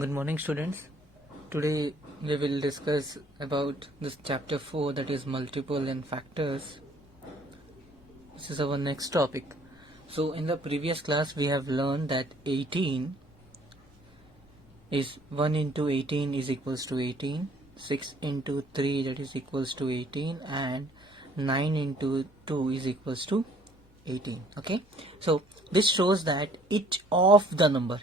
Good morning, students. Today we will discuss about this chapter 4, that is multiple and factors. This is our next topic. So in the previous class we have learned that 18 is 1 into 18 is equals to 18, 6 into 3 that is equals to 18, and 9 into 2 is equals to 18. Okay, so this shows that each of the number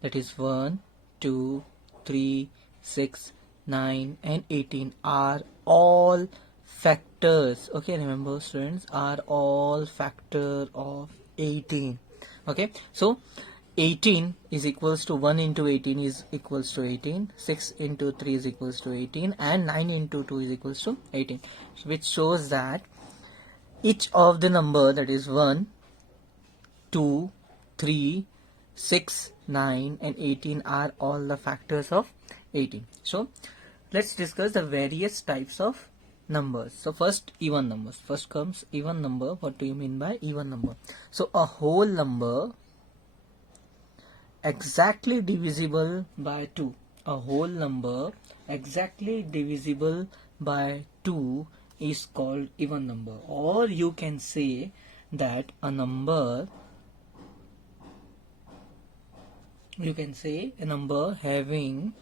that is 1, 2, 3, 6, 9 and 18 are all factors. Okay, remember students, are all factor of 18. Okay, so 18 is equals to 1 into 18 is equals to 18, 6 into 3 is equals to 18, and 9 into 2 is equals to 18, which shows that each of the number, that is 1, 2, 3, 6, 9 and 18 are all the factors of 18. So let's discuss the various types of numbers. So first, even numbers. First comes even number. What do you mean by even number? So a whole number exactly divisible by 2. A whole number exactly divisible by 2 is called even number. Or you can say that a number, having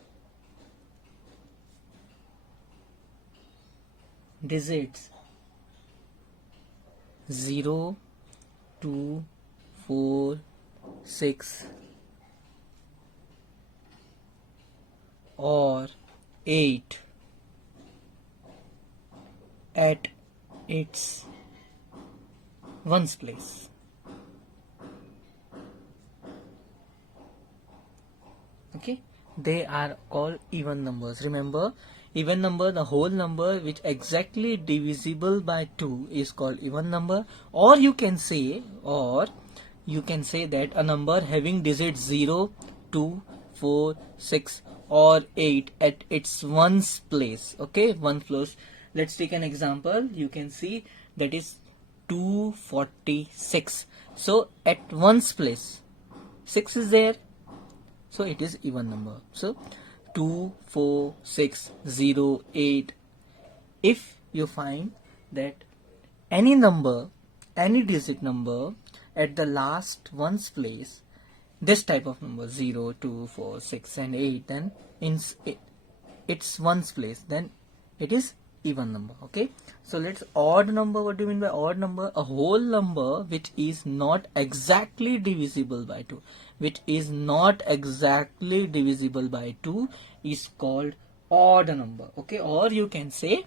digits 0, 2, 4, 6 or 8 at its ones place. Okay, they are called even numbers. Remember, even number, the whole number which exactly divisible by 2 is called even number. Or you can say that a number having digits 0, 2, 4, 6 or 8 at its ones place. Okay, one place. Let's take an example. You can see that is 246. So at ones place 6 is there, so it is even number. So 2, 4, 6, 0, 8. If you find that any number, any digit number at the last ones place, this type of number 0, 2, 4, 6 and 8, then in its ones place, then it is even number. Okay, so let's odd number. What do you mean by odd number? A whole number which is not exactly divisible by 2, which is not exactly divisible by 2 is called odd number. Okay, or you can say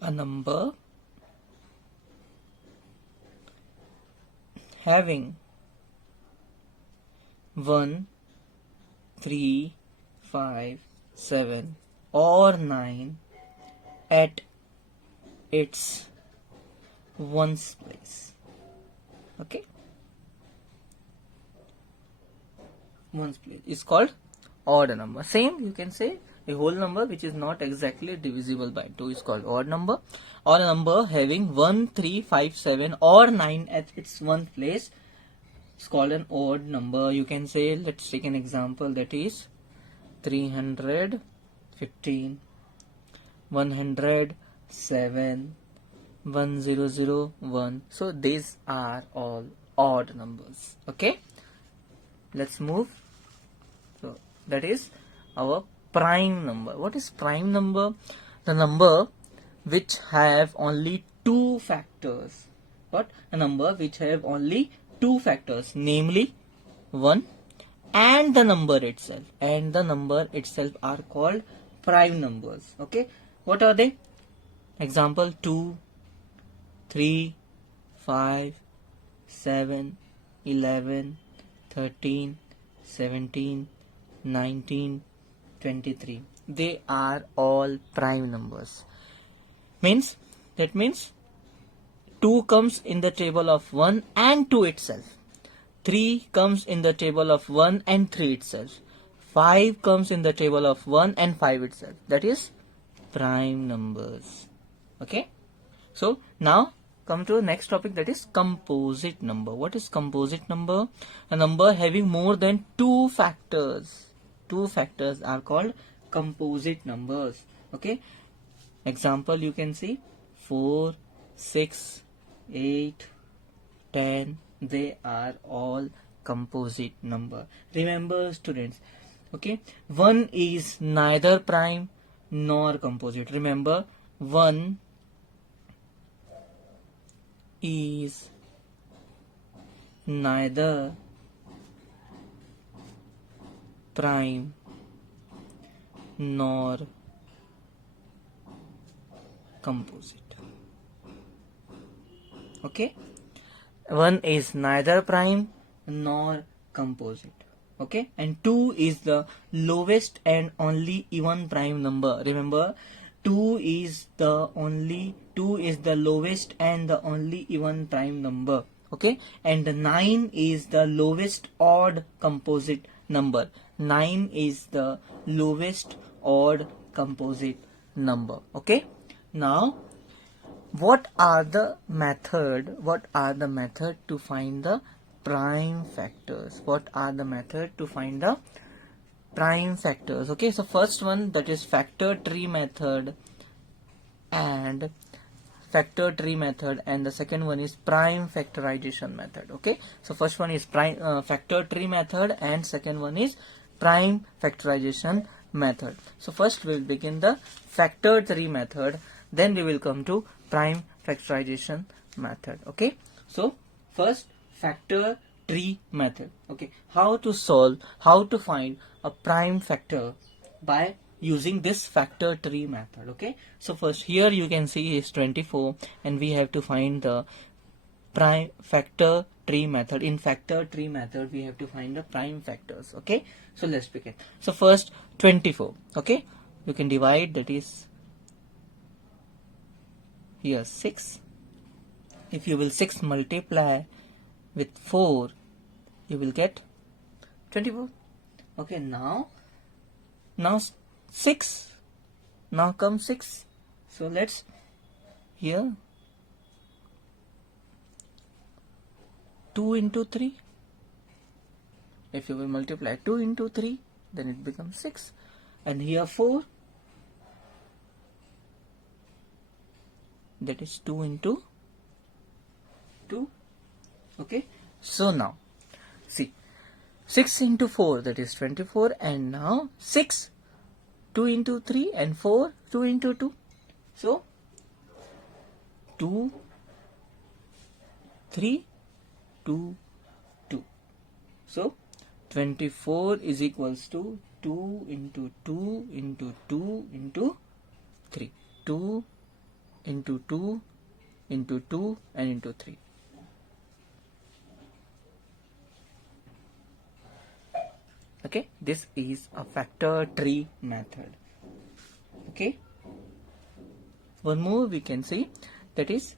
a number having 1, 3, 5, 7 or 9 at its ones place. Okay, ones place is called odd number. Same, you can say a whole number which is not exactly divisible by 2 is called odd number, or a number having 1, 3, 5, 7 or 9 at its one place is called an odd number. You can say, let's take an example, that is 315, 107, 1001. So these are all odd numbers. Okay, let's move. So that is our prime number. What is prime number? The number which have only two factors. What? A number which have only two factors, namely 1 and the number itself. And the number itself are called prime numbers. Okay, what are they? Example: 2, 3, 5, 7, 11, 13, 17, 19, 23. They are all prime numbers. That means 2 comes in the table of 1 and 2 itself. 3 comes in the table of 1 and 3 itself. 5 comes in the table of 1 and 5 itself. That is prime numbers. Okay, so now come to the next topic, that is composite number. What is composite number? A number having more than two factors. Two factors are called composite numbers. Okay. Example you can see 4, 6, 8, 10. They are all composite number. Remember students. Okay. 1 is neither prime nor composite. Remember, 1 is neither prime nor composite. Okay, 1 is neither prime nor composite. Okay, and 2 is the lowest and only even prime number. Remember, 2 is the lowest and the only even prime number. Okay, and 9 is the lowest odd composite number. 9 is the lowest odd composite number. Okay, now what are the method to find the prime factors? Okay, so first one, that is factor tree method, and the second one is prime factorization method. Okay, so first one is factor tree method, and second one is prime factorization method. So first we will begin the factor tree method, then we will come to prime factorization method. Okay, so first, factor tree method. Okay, how to find a prime factor by using this factor tree method. Okay, so first here you can see is 24, and we have to find the prime factor tree method. In factor tree method we have to find the prime factors. Okay, so let's begin. So first, 24. Okay, you can divide, that is here 6. If you will 6 multiply with 4, you will get 24. Okay, now 6, now comes 6. So let's here 2 into 3. If you will multiply 2 into 3, then it becomes 6. And here 4, that is 2 into 2. Okay, so now see, 6 into 4, that is 24, and now 6, 2 into 3, and 4, 2 into 2. So 2, 3, 2, 2. So 24 is equals to 2 into 2 into 2 into 3. 2 into 2 into 2 and into 3. Okay, this is a factor tree method. Okay, one more we can see, that is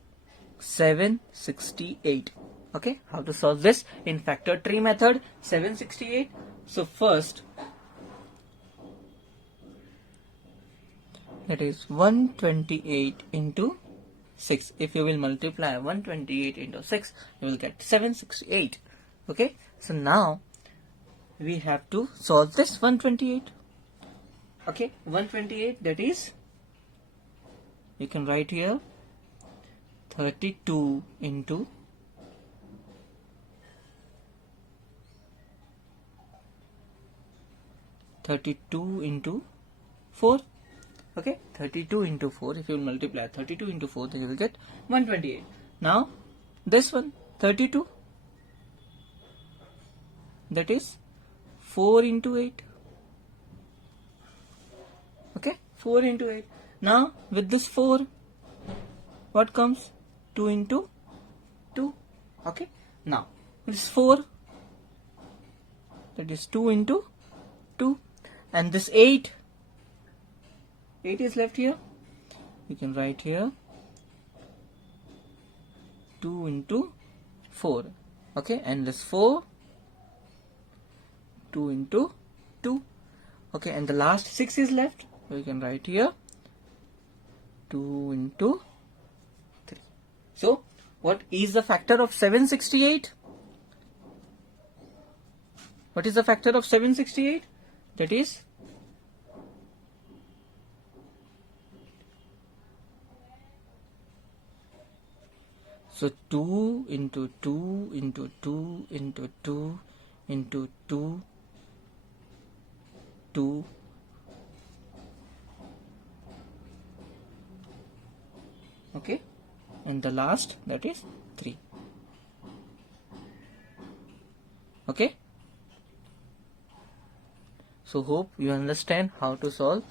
768. Okay, how to solve this in factor tree method? 768. So first, that is 128 into 6. If you will multiply 128 into 6, you will get 768. Okay, so now we have to solve this 128. Okay, 128, that is, you can write here 32 into 4. Okay, 32 into 4. If you will multiply 32 into 4, then you will get 128. Now this one, 32, that is 4 into 8. Okay, 4 into 8. Now with this 4, what comes? 2 into 2. Okay, now this 4, that is 2 into 2, and this 8 is left here. You can write here 2 into 4. Okay, and this 4, 2 into 2. Okay, and the last 6 is left. So you can write here 2 into 3. So What is the factor of 768? What is the factor of 768? That is so 2 into 2 into 2 into 2 into 2 2 okay, and the last, that is 3. Okay, so hope you understand how to solve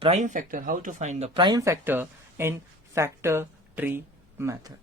prime factor, how to find the prime factor in factor tree method.